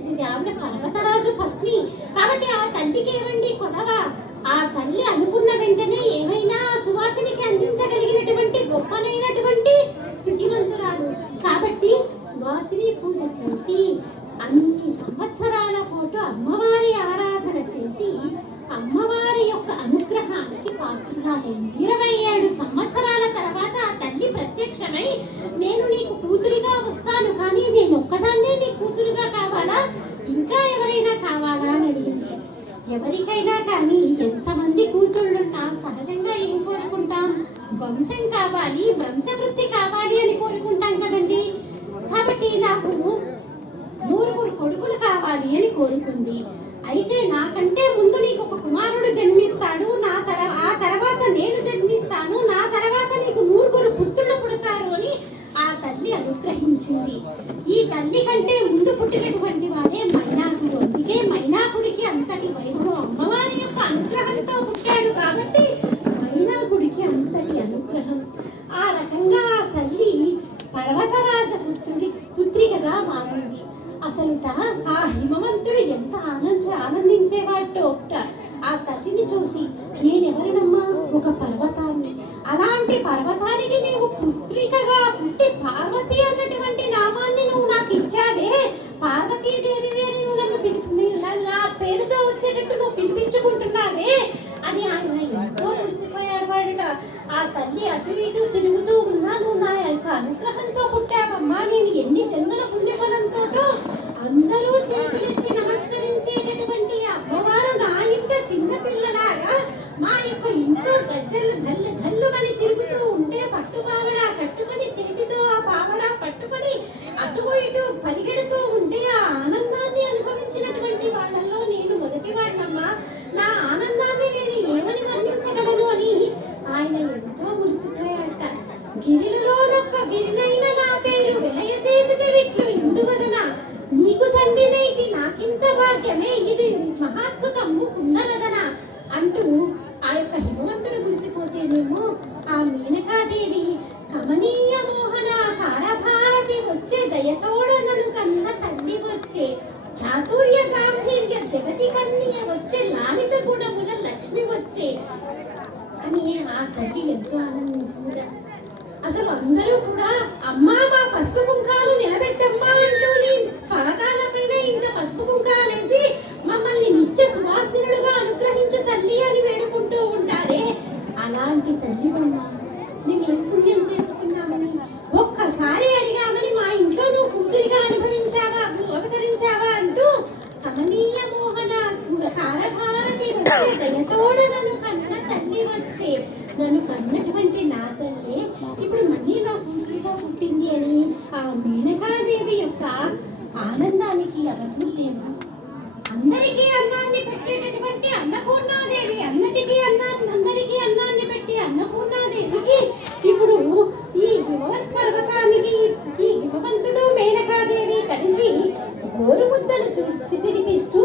చేసింది. ఆవిడ పర్వతరాజు పత్ని కాబట్టి ఆ తల్లికి ఏమండి కొదవ. ఆ తల్లి అనుకున్న వెంటనే ఏమైనా సువాసినికి అందించగలిగినటువంటి గొప్పనైనటువంటి స్థితివంతురాలు కాబట్టి సువాసిని పూజ చేసి అన్ని సంవత్సరాల పాటు అమ్మవారి ఆరాధన చేసి అమ్మవారి యొక్క అనుగ్రహానికి పాత్రురాలైంది. 27 సంవత్సరాల తర్వాత ఆ తల్లి ప్రత్యక్షమై నేను నీకు కూతురిగా వస్తాను, కానీ నేను ఒక్కదాన్నే నీ కూతురుగా కావాలా, ఇంకా ఎవరైనా కావాలా అని అడిగింది. ఎవరికైనా కానీ ఎంతమంది కూతుళ్ళున్నా సహజంగా ఏం కోరుకుంటాం, వంశం కావాలి, వంశవృద్ధి కావాలి అని కోరుకుంటాం కదండి. కాబట్టి నాకు 3 కొడుకులు కావాలి అని కోరుకుంది. అయితే నాకంటే ముందు నీకు ఒక కుమారుడు జన్మిస్తాడు, ఆ తర్వాత నేను జన్మిస్తాను, నా తర్వాత నీకు 3 పుత్రులు పుడతారు అని ఆ తల్లి అనుగ్రహించింది. ఈ తల్లి కంటే ముందు పుట్టినటువంటి వాడే మైనాకుడు. అందుకే మైనాకుడికి అంతటి వైభవం, అమ్మవారి యొక్క అనుగ్రహంతో పుట్టాడు కాబట్టి మైనాకుడికి అంతటి అనుగ్రహం. ఆ రకంగా ఆ తల్లి పర్వతరాజ పుత్రికగా మారింది. అసలుట ఆ హిమవంతుడు ఎంత ఆనందించేవాడో ఆ తల్లిని చూసి, నేనెవరినమ్మా, ఒక పర్వతాన్ని, అలాంటి పర్వతానికి నీవు పుత్రికగా పుట్టి పార్వతి అన్నటువంటి నామాన్ని నువ్వు నాకు ఇచ్చావే, పార్వతీదేవివే నువ్వు నా పేరుతో వచ్చేటట్టు నువ్వు పిలిపించుకుంటున్నావే అని ఆయన ఎంతో మురిసిపోయాడు. వాడుట ఆ తల్లి అటు ఇటు తిరుగుతూ ఉన్నా, నువ్వు నా యొక్క అనుగ్రహంతో పుట్టావమ్మా, నేను ఎన్ని జన్మల పుణ్యఫలంతో అందరూ చేతులెత్తి నమస్కరించేటటువంటి అమ్మవారు నా ఇంట చిన్న పిల్లలాగా మా యొక్క ఇంట్లో గజ్జలు ధల్లుమని తిరుగుతూ ఉంటే పట్టుపావడా కట్టుకొని చేతితో ఆ పావడా పట్టుకొని అటు ఇటు పరిగెడుతూ ఉంటే ఆ ఆనందాన్ని అనుభవించినటువంటి వాళ్ళల్లో నేను మొదటి వాడినమ్మా, నా ఆనందాన్ని నేను ఏమని వర్ణించగలను అని ఆయన ఎంతో మురిసిపోయాట. గిరిలలోనొక్క గిరినైన నా పేరు వెలయ చేతిది విట్లు ఇందువదన, నీకు తండ్రినైది నాకింత భాగ్యమే, ఇది మహాద్భుతము కుండలదన అంటూ ఆ యొక్క హిమవంతుడు మురిసిపోతేనేమో ఆ మేనకాదేవి కమనీయ మోహన కారభారతి వచ్చే దయతోడ నన్ను కన్న తల్లి వచ్చే చాతుర్య గాంభీర్య జగతి కన్య వచ్చే లాలిత గుణముల లక్ష్మి వచ్చే అని ఆ తల్లి ఎంతో ఆనందించింది. అసలు అందరూ కూడా అమ్మా మా పసుపు కుంకాలు నిలబెట్టమ్మా అంటూ నీ పాదాలపైన ఇంత పసుపు కుంకాలేసి మమ్మల్ని నిత్య సువాసినులుగా అనుగ్రహించు తల్లి అని వేడుకుంటూ ఉంటారే, అలాంటి తల్లివమ్మా, మేము ఏం పుణ్యం చేసుకున్నామని ఒక్కసారి అడిగామని మా ఇంట్లో నువ్వు కూతురిగా అవతరించావా అంటూ కమనీయ మోహన కారభారతి వచ్చే దయతోడ నన్ను కన్న తల్లి వచ్చే, నన్ను కన్నటువంటి నా తల్లి ఇప్పుడు మళ్ళీ నా కూతురిగా పుట్టింది అని ఆ మేనకాదేవి యొక్క ఆనందానికి అవధులేము. అందరికీ అన్నాన్ని పెట్టేటటువంటి అన్నపూర్ణాదేవి, అందరికీ అన్నాన్ని పెట్టి అన్నపూర్ణాదేవికి ఇప్పుడు ఈ హిమవత్ పర్వతానికి ఈ హిమవంతుడు మేనకాదేవి కలిసి గోరుముద్దలు తినిపిస్తూ